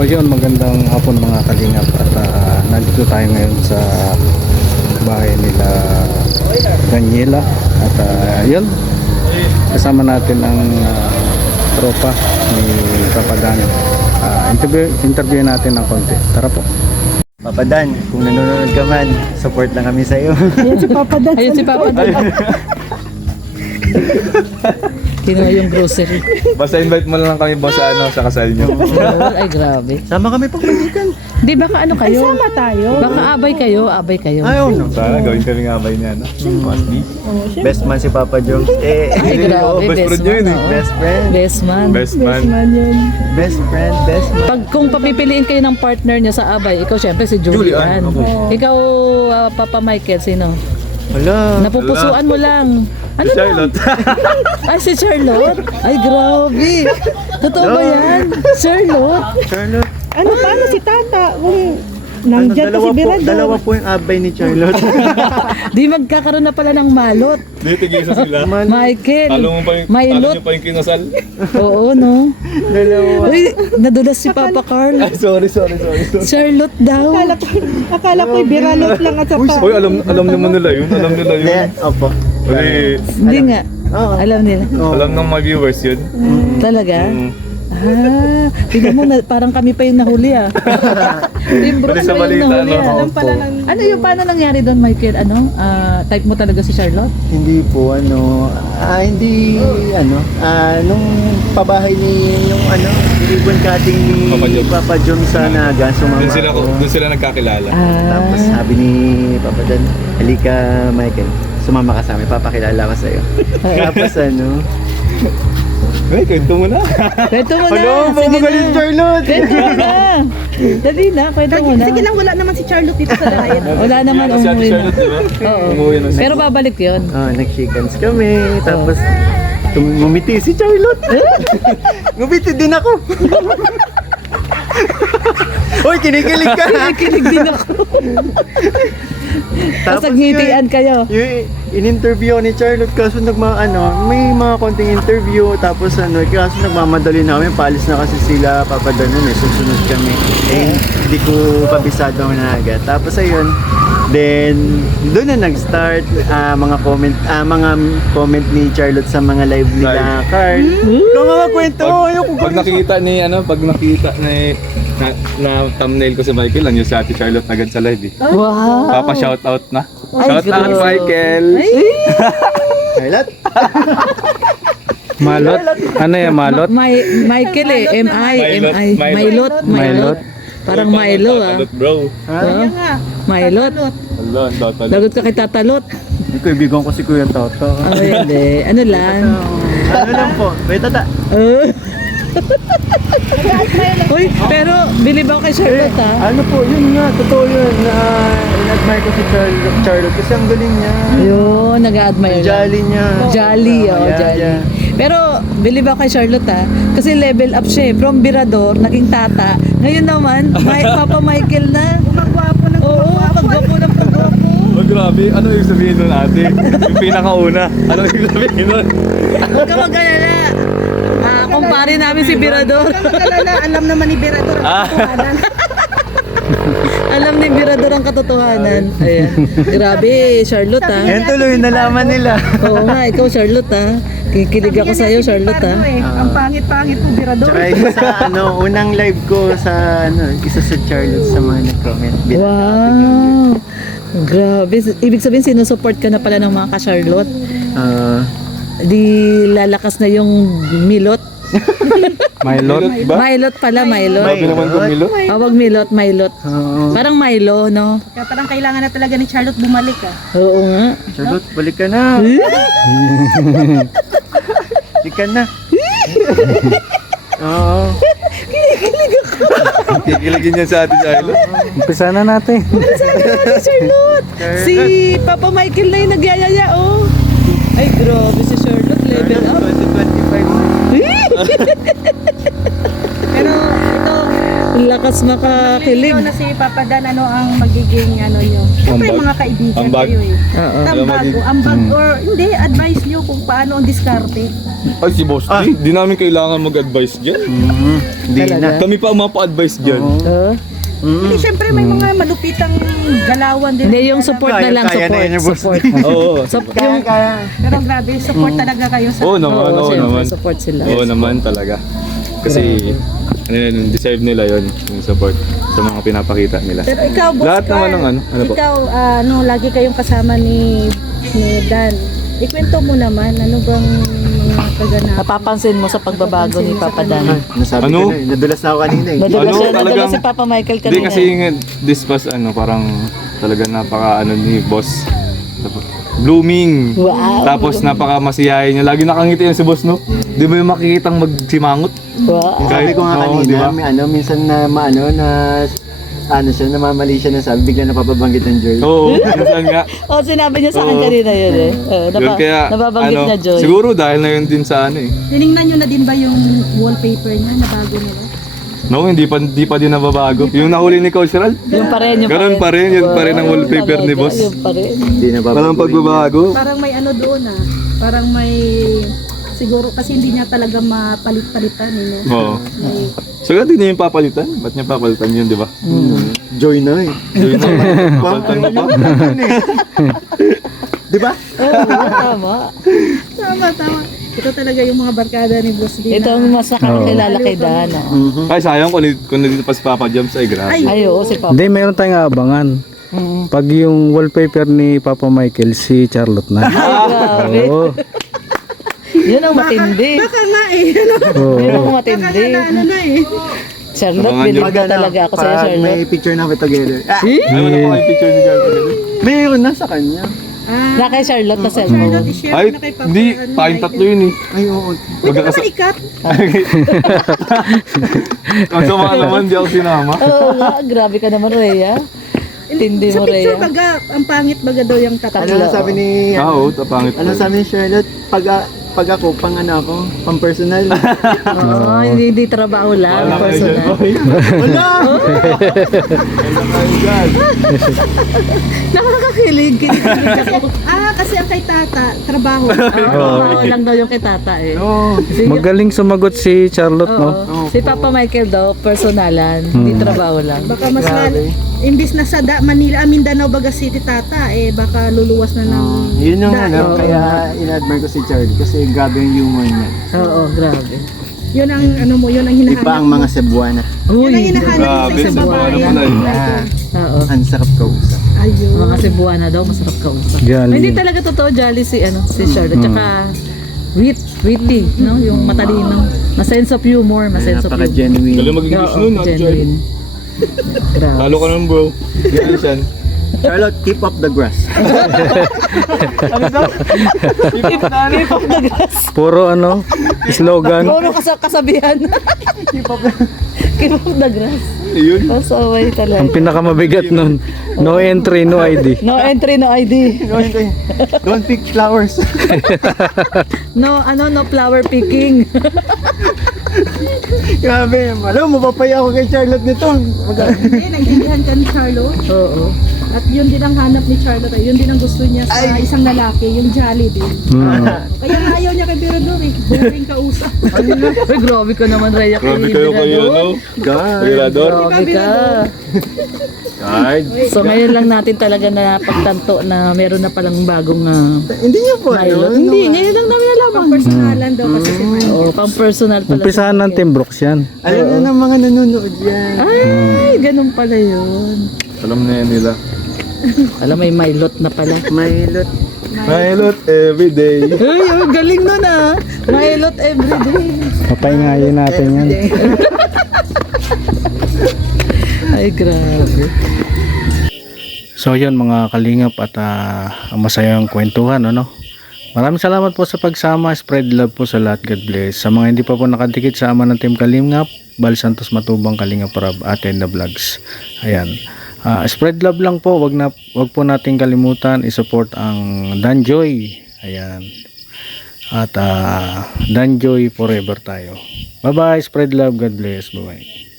So yun, magandang hapon mga kalingap at nandito tayo ngayon sa bahay nila Daniela at yun, kasama natin ang tropa ni Papadan. Interview natin ng konti. Tara po. Papadan, kung nanonood ka man, support lang kami sa'yo. Ayun si Papa Dan. Ayun si Papa Dan. Kinuha yung grocery. Basta invite mo lang kami boss sa kasal nyo. Ay, grabe. Sama kami pagpalikan. Di baka ano Ay, kayo? sama tayo. Baka abay kayo. Ayaw no. Sana gawin kami ng abay niya, no? Must be. Best man si Papa Jones. Ay, grabe. best friend yun eh. Best friend. Best man. Best man. Man yun. Best friend, best man. Pag kung papipiliin kayo ng partner niya sa abay, ikaw syempre si Julian. Ikaw, Papa Michael, sino? Wala. Napupusuan mo lang. Ano Si Charlotte. Ay, si Charlotte? Ay, grabe. Totoo ba yan? Charlotte? Charlotte. Ano, paano si Tata? Kung nandiyan pa si Birador. Dalawa po yung abay ni Charlotte. Di magkakaroon na pala ng malot. Di, tigisa sila. Michael. Talo mo pa yung, Mailot. talo nyo pa yung kinasal. Oo, no? Dalawa. Uy, nadulas si Papa Carl. Ay, sorry. Charlotte daw. Akala ko Biralot lang at saka. Uy, alam naman nila yun. Alam nila yun. Hindi, opo. Uy, Hindi nga. Oo. Alam nila. alam ng mga viewers yun. Talaga? Tignan mo, parang kami pa yung nahuli Yung bro Pati sa pa yung balita, nahuli no? Alam pala ng... Ano yung paano nangyari doon, Michael? Type mo talaga si Charlotte? Hindi po, nung pabahay yung ribbon cutting ni Papa Jones. Papa Jones sa Naga, sumama ako. Doon sila nagkakilala. Tapos sabi ni Papa Dan, halika Michael, sumama ka sa amin, papakilala ko sa'yo. Tapos Ay, kwento mo na. Kwento mo na. ano, Sige magaling na. Charlotte! Kwento mo na. Dali na, kwento mo na. Sige lang, wala naman si Charlotte dito sa diet. Wala naman, Kasi Ate umuwi na. Charlotte, di ba? Oo. Umuwi na siya. Pero babalik yun. Nag-shakens kami, tapos ngumiti si Charlotte. Ngumiti din ako. Hoy, kinikilig ka! Nakikinig din ako. Tapos nagngitian kayo. Yung in-interview ako ni Charlotte kaso may mga konting interview tapos kaso nagmamadali na kami, paalis na kasi sila Papa Dan susunod kami. Hindi ko pabisado na agad. Tapos ayun, then doon na nag-start mga comment ni Charlotte sa mga live nila Carl. Ikaw mga kwento, ayoko Pag nakita ni na thumbnail ko si Michael, nandiyo si Ate Charlotte agad sa live eh. Wow. Papa shout out na. Ay, Shout out grabe. Michael. Charlotte. Malot? Ano yan, malot? Michael M-I. Milot. Milot. Parang Milo Tatalot, bro. Kaya nga. Milot. Hello, ang tatalot. Lagot ka kay Tatalot. Hindi ko ibigan ko si Kuya Toto. Hindi. Ano lang? Ano lang po? Wait, tata. Uy, pero bilib ako kay Charlotte Ano po, yun nga, totoo yun. In-admire ko si Charlotte kasi ang galing niya. Ayun, nag-a-admire Ang lang. jolly niya. Jolly, jolly. Yeah. Pero bilib ako kay Charlotte kasi level up siya from Birador, naging Tata. Ngayon naman, Papa Michael na. Gumagwapo na Oo, pagwapo ng pagwapo. Oh, grabe. Ano yung sabihin nun, ate? Yung pinakauna. Ano yung sabihin nun? Huwag ka mag-alala. Kumpare namin si Birador. Alam naman ni Birador ang katotohanan. Alam ni Birador ang katotohanan. Ayan. Grabe, Charlotte Yan tuloy, nalaman nila. Oo nga, ikaw Charlotte Kikilig ako sa'yo, Charlotte Ang pangit-pangit po Birador. Tsaka isa sa unang live ko sa isa sa Charlotte sa mga nag-comment. Wow. Grabe. Ibig sabihin, sinusupport ka na pala ng mga ka-Charlotte. Di lalakas na yung milot. Milot? Ba? Milot pala, Milot. Grabe naman kung Milo. Wag Milot. Parang Milo, no? Kaya parang kailangan na talaga ni Charlotte bumalik Oo nga. Charlotte, balik ka na. Balik ka na. Oo. Kikiligin niya sa Ate Charlotte. Umpisa na natin. Charlotte! Si Papa Michael na yung nagyayaya, Ay, grabe si Charlotte. Level up. 2025. Pero ito, Lakas makakilig. Nalilito na si Papa Dan, ano ang magiging ano nyo. Siyempre Ambag. mga kaibigan Ambag. kayo eh. Oo. Tambag o ambag or hindi, advice nyo kung paano ang diskarte. Ay, si Boss D, di namin kailangan mag-advise dyan. Hindi Talaga? na. Kami pa ang mapa-advise dyan. Oo. Hindi, siyempre may mga malupitang galawan din. Hindi, yung support na lang, Kaya na yun yung support. boss. Support. Oo. Kaya, kaya. Pero grabe, support talaga kayo sa... Oo naman, Oo, oo syempre, naman. support sila. Oo naman talaga. Kasi, ano yun, deserve nila yon yung support sa mga pinapakita nila. Pero ikaw, Boss Lahat naman Carl, ng ano po? ikaw, lagi kayong kasama ni Dan. Ikwento mo naman, ano bang mga kaganapan? Napapansin mo sa pagbabago ni Papa Dan. Nasabi Ano? ko na eh. Nadulas na ako kanina eh. Nadulas Ano, siya, nadulas talagang- si Papa Michael Hindi kanina. kasi yung this past parang talaga napaka ni boss. Blooming. Wow. Tapos napaka masiyahin niya. Lagi nakangiti yan si boss, no? Di mo yung makikitang magsimangot? Wow. Sabi ko nga Oo, kanina, di ba? may minsan na namamali siya na sabi, bigla napapabanggit ng Joy. Oo, minsan nga. Oh, sinabi niya sa akin Oo. kanina yun eh. Yun kaya, nababanggit niya, Joy. siguro dahil na yun din sa ano eh. Tinignan nyo na din ba yung wallpaper niya na bago nila? No, hindi pa din nababago. Yung nahuli ni Coach Ral, Yung pa rin, yung Ganun pa rin, yun pa rin ang wallpaper ni boss. Yung pa rin. Hindi na walang pagbabago. Parang may ano doon parang may... Siguro kasi hindi niya talaga mapalit-palitan, Oo. May, So, hindi niya yung papalitan? Ba't niya papalitan yun, di ba? Joy na eh. Yun na, papalitan mo pa. Di ba? Oo, tama. tama. Ito talaga yung mga barkada ni Boss D. Ito ang mas nakakakilala kay Dan. Oh. Ay, sayang kung nandito pa si Papa Jams, ay grabe. Ay, oo, si Papa. Hindi, meron tayong aabangan. Pag yung wallpaper ni Papa Michael, si Charlotte na. Grabe. Oo. Yun ang matindi. Baka nga eh. Oo. Yun ang matindi. Ano na eh. Charlotte, Abangan bilib nyo. na talaga ako sa'yo, Pag may Charlotte. picture namin together. Ay, wala pa kayong picture ni Charlotte. Mayroon na sa kanya. Na kay Charlotte na cellphone. Charlotte, i-share Ay, mo na kay Papa. hindi. Tayong tatlo yun eh. Ay, oo. Pwede ba maikat? Ang sama naman, di ako sinama. Oo nga, grabe ka naman, Rhea. Tindi Sa mo, picture Rhea. baga, ang pangit baga daw yung Ano tatlo. na sabi ni... Oo, tapangit. Ano sabi ni Charlotte? Pag ako, pang ano ako, pang personal. Oo, hindi trabaho lang, Wala kayo dyan, personal. boy. Wala! Wala kayo dyan. Nakakakilig. Kinikilig ako. Kasi ang kay tata, trabaho. Trabaho lang daw yung kay tata eh. Oo. Magaling sumagot si Charlotte, no? Oo. Si Papa Michael daw, personalan, hindi trabaho lang. Baka mas imbis na sa Manila, Mindanao, Baga City, tata, baka luluwas na ng... Yun yung Da- ano, kaya in-admire ko si Charlie kasi grabe yung humor niya. Oo, grabe. Yun ang ano mo, yun ang Iba hinahanap ang mga Cebuana. Yun ang hinahanap mo sa Grabe, isang Cebuano babae. pala eh. Oo. Ang sarap kausap. Ayun. Mga Cebuana daw, masarap kausap. Jolly. Hindi talaga totoo jolly si Charlotte. Tsaka witty, no? Yung matalino. Ma-sense of humor, ma-sense of humor. Napaka-genuine. Dali mag-English nun, Oo, actually. genuine. Grabe. Talo ka nun, bro. Yan siyan. Charlotte, keep up the grass. Keep up the grass. Puro ano, slogan. Puro kasabihan. Keep up the grass. Yun. Pasaway talaga. Ang pinakamabigat nun, no entry, no ID. No entry, no ID. Don't pick flowers. No flower picking. Grabe. Alam mo, mapapaya ako kay Charlotte nito. Hindi, naintindihan ka ni Charlotte. Oo. At yun din ang hanap ni Charlotte. Yun din ang gusto niya sa isang lalaki, yung jolly din. Kaya nga ayaw niya kay Birador eh. Boring kausap. Uy, grabe ka naman, Rhea. Grabe kayo kayo, no? God. Mirador. Grabe ka. Card. So ngayon lang natin talaga na pagtanto na meron na palang bagong Hindi niya po. pilot. Hindi, ngayon lang namin nalaman. Pang personalan daw kasi si Mike. Oo, pang personal pala. Umpisahan ng Team Brooks yan. Alam na ng mga nanonood yan. Ay, ganun pala yun. Alam na yan nila. Alam, may Milot na pala. Mailot. Pilot everyday. Ay, oh, galing nun ah. Milot everyday. Papahingayin natin yan. Ay, grabe. So yun mga kalingap at masayang kwentuhan, ano? Maraming salamat po sa pagsama. Spread love po sa lahat. God bless. Sa mga hindi pa po nakadikit sa ama ng Team Kalingap, Bal Santos Matubang, Kalingap Rab, Aten the Vlogs. Ayan. Spread love lang po. Wag po nating kalimutan i-support ang Danjoy. Ayan. At Danjoy forever tayo. Bye bye. Spread love. God bless. Bye bye.